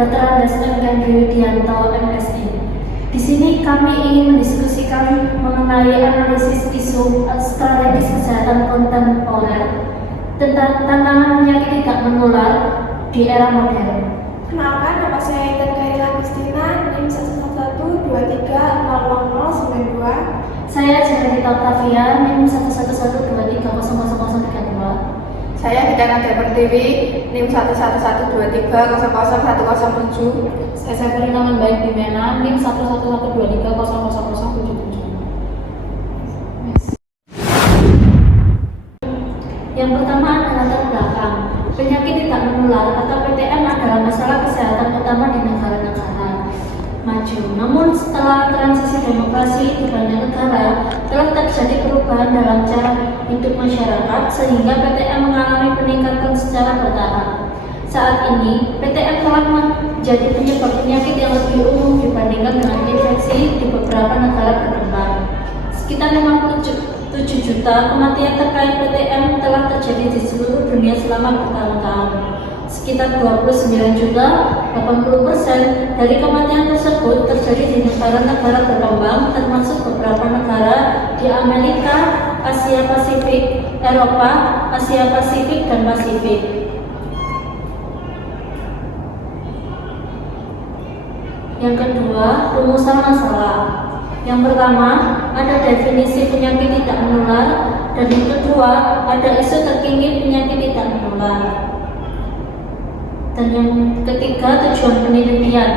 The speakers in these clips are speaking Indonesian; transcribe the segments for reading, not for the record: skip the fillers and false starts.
Dr. Andes M. Widianto, MSI. Di sini kami ingin mendiskusikan mengenai analisis isu strategis kesehatan kontemporer tentang tantangan penyakit tidak menular di era modern. Kenalkan, nama saya Intan Kaila Agustina, NIM 11223000092. Saya Jakarta Octavia, NIM 11123000032. Saya Hidayah Pertiwi, NIM 11123000107. Saya Sabrina Naman Baik Dimena, NIM 11123000077. Yang pertama adalah latar belakang. Penyakit tidak menular atau PTM adalah masalah kesehatan utama di negara-negara maju. Namun setelah transisi demokrasi di banyak negara, telah terjadi perubahan dalam cara hidup masyarakat sehingga PTM mengalami peningkatan secara bertahap. Saat ini, PTM telah menjadi penyebab penyakit yang lebih umum dibandingkan dengan infeksi di beberapa negara berkembang. Sekitar 57 juta kematian terkait PTM telah terjadi di seluruh dunia selama bertahun-tahun. Sekitar 29 juta, 80% dari kematian tersebut terjadi di negara-negara berkembang, termasuk beberapa negara di Amerika, Asia Pasifik, Eropa, Asia Pasifik, dan Pasifik. Yang kedua, rumusan masalah. Yang pertama, ada definisi penyakit tidak menular, dan yang kedua, ada isu terkini penyakit tidak menular. Dan yang ketiga, tujuan penelitian.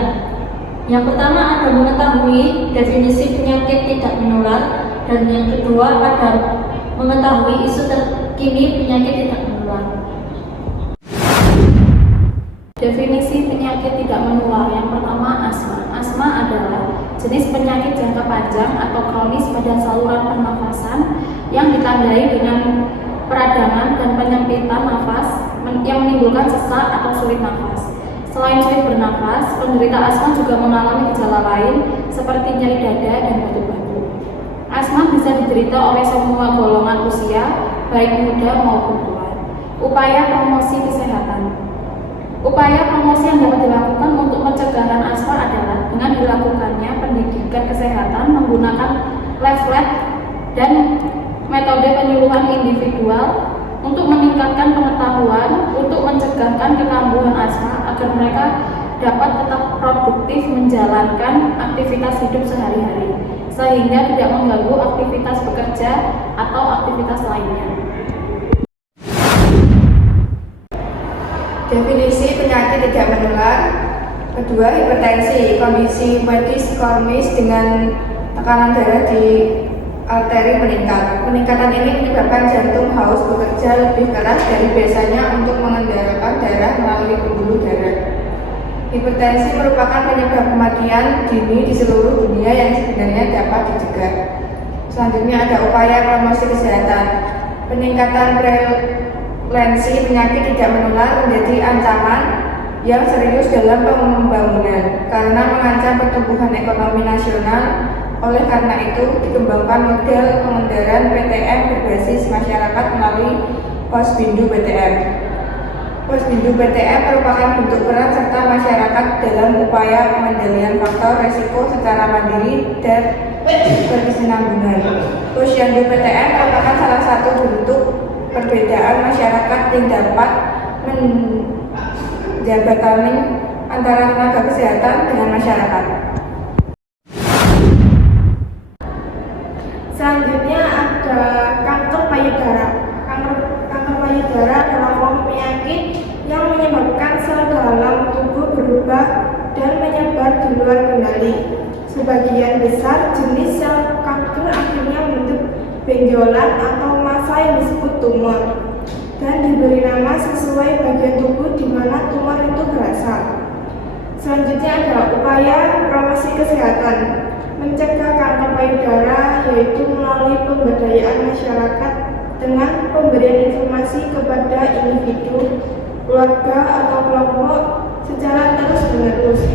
Yang pertama ada mengetahui definisi penyakit tidak menular, dan yang kedua ada mengetahui isu terkini penyakit tidak menular. Definisi penyakit tidak menular. Yang pertama, asma. Asma adalah jenis penyakit jangka panjang atau kronis pada saluran pernafasan yang ditandai dengan peradangan dan penyempitan nafas yang menimbulkan sesak atau sulit nafas. Selain sulit bernafas, penderita asma juga mengalami gejala lain seperti nyeri dada dan batuk-batuk. Asma bisa diderita oleh semua golongan usia, baik muda maupun tua. Upaya promosi kesehatan. Upaya promosi yang dapat dilakukan untuk pencegahan asma adalah dengan dilakukannya pendidikan kesehatan menggunakan leaflet dan metode penyuluhan individual untuk meningkatkan pengetahuan untuk mencegahkan kekambuhan asma agar mereka dapat tetap produktif menjalankan aktivitas hidup sehari-hari sehingga tidak mengganggu aktivitas bekerja atau aktivitas lainnya. Definisi penyakit tidak menular. Kedua, hipertensi, kondisi medis kronis dengan tekanan darah di arteri meningkat. Peningkatan ini menyebabkan jantung haus bekerja lebih keras dari biasanya untuk mengendarakan darah melalui pembuluh darah. Hipertensi merupakan penyebab kematian dini di seluruh dunia yang sebenarnya dapat dicegah. Selanjutnya ada upaya promosi kesehatan. Peningkatan prevalensi penyakit tidak menular menjadi ancaman yang serius dalam pembangunan karena mengancam pertumbuhan ekonomi nasional. Oleh karena itu, dikembangkan model pengendalian PTM berbasis masyarakat melalui Posbindu PTM. Posbindu PTM merupakan bentuk peran serta masyarakat dalam upaya pengendalian faktor resiko secara mandiri dan berkesinambungan. Posyandu PTM merupakan salah satu bentuk perbedaan masyarakat yang dapat menjabatani antara tenaga kesehatan dengan masyarakat. Selanjutnya ada kanker payudara. Kanker payudara adalah kelompok penyakit yang menyebabkan sel dalam tubuh berubah dan menyebar di luar kendali. Sebagian besar jenis sel kanker akhirnya membentuk benjolan atau massa yang disebut tumor dan diberi nama sesuai bagian tubuh di mana tumor itu berasal. Selanjutnya adalah upaya promosi kesehatan. Mencegah kanker payudara yaitu melalui pemberdayaan masyarakat dengan pemberian informasi kepada individu, keluarga atau kelompok secara terus-menerus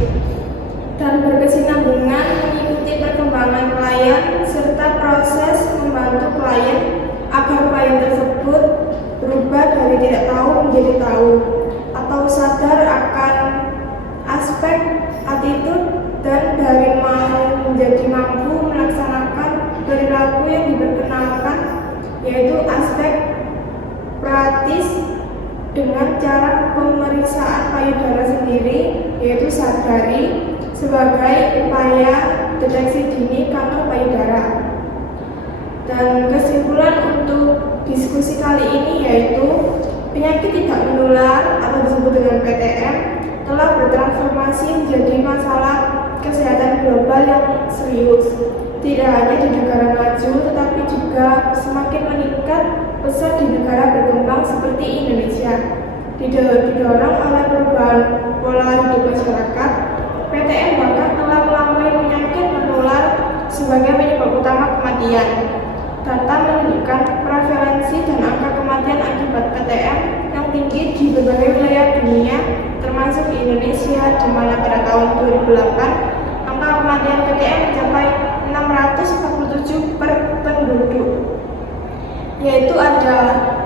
dan berkesinambungan mengikuti perkembangan klien serta proses membantu klien agar klien tersebut berubah dari tidak tahu menjadi tahu atau sadar akan aspek aspek attitude dan dari menjadi mampu melaksanakan perilaku yang diperkenalkan, yaitu aspek praktis dengan cara pemeriksaan payudara sendiri, yaitu sadari sebagai upaya deteksi dini kanker payudara. Dan kesimpulan untuk diskusi kali ini yaitu penyakit tidak menular atau disebut dengan PTM telah bertransformasi menjadi masalah kesehatan global yang serius, tidak hanya di negara maju tetapi juga semakin meningkat pesat di negara berkembang seperti Indonesia. Didorong oleh perubahan pola hidup masyarakat, PTM bahkan telah melampaui penyakit menular sebagai penyebab utama kematian. Data menunjukkan prevalensi dan angka kematian akibat PTM yang tinggi di berbagai wilayah dunia, termasuk di Indonesia, di mana pada tahun 2008 angka kematian PTM mencapai 647 per penduduk. Yaitu ada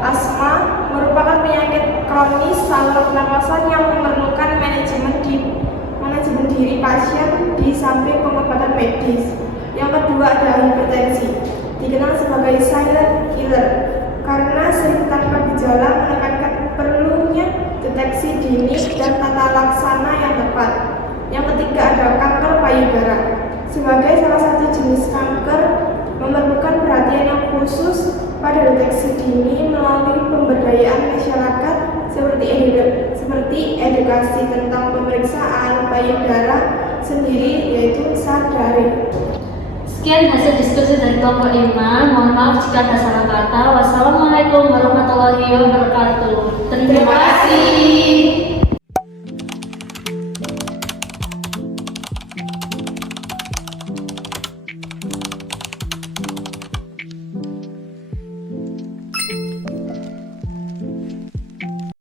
asma, merupakan penyakit kronis saluran pernapasan yang memerlukan manajemen diri pasien di samping pengobatan medis. Yang kedua ada hipertensi, dikenal sebagai silent killer karena sering tanpa gejala, menekankan perlunya deteksi dini dan tata laksana yang tepat. Yang ketiga ada kanker payudara, sebagai salah satu jenis kanker memerlukan perhatian yang khusus pada deteksi dini melalui pemberdayaan masyarakat seperti edukasi tentang pemeriksaan payudara sendiri, yaitu sadari. Sekian hasil diskusi dari kelompok 5. Mohon maaf jika ada salah kata. Wassalamualaikum warahmatullahi wabarakatuh.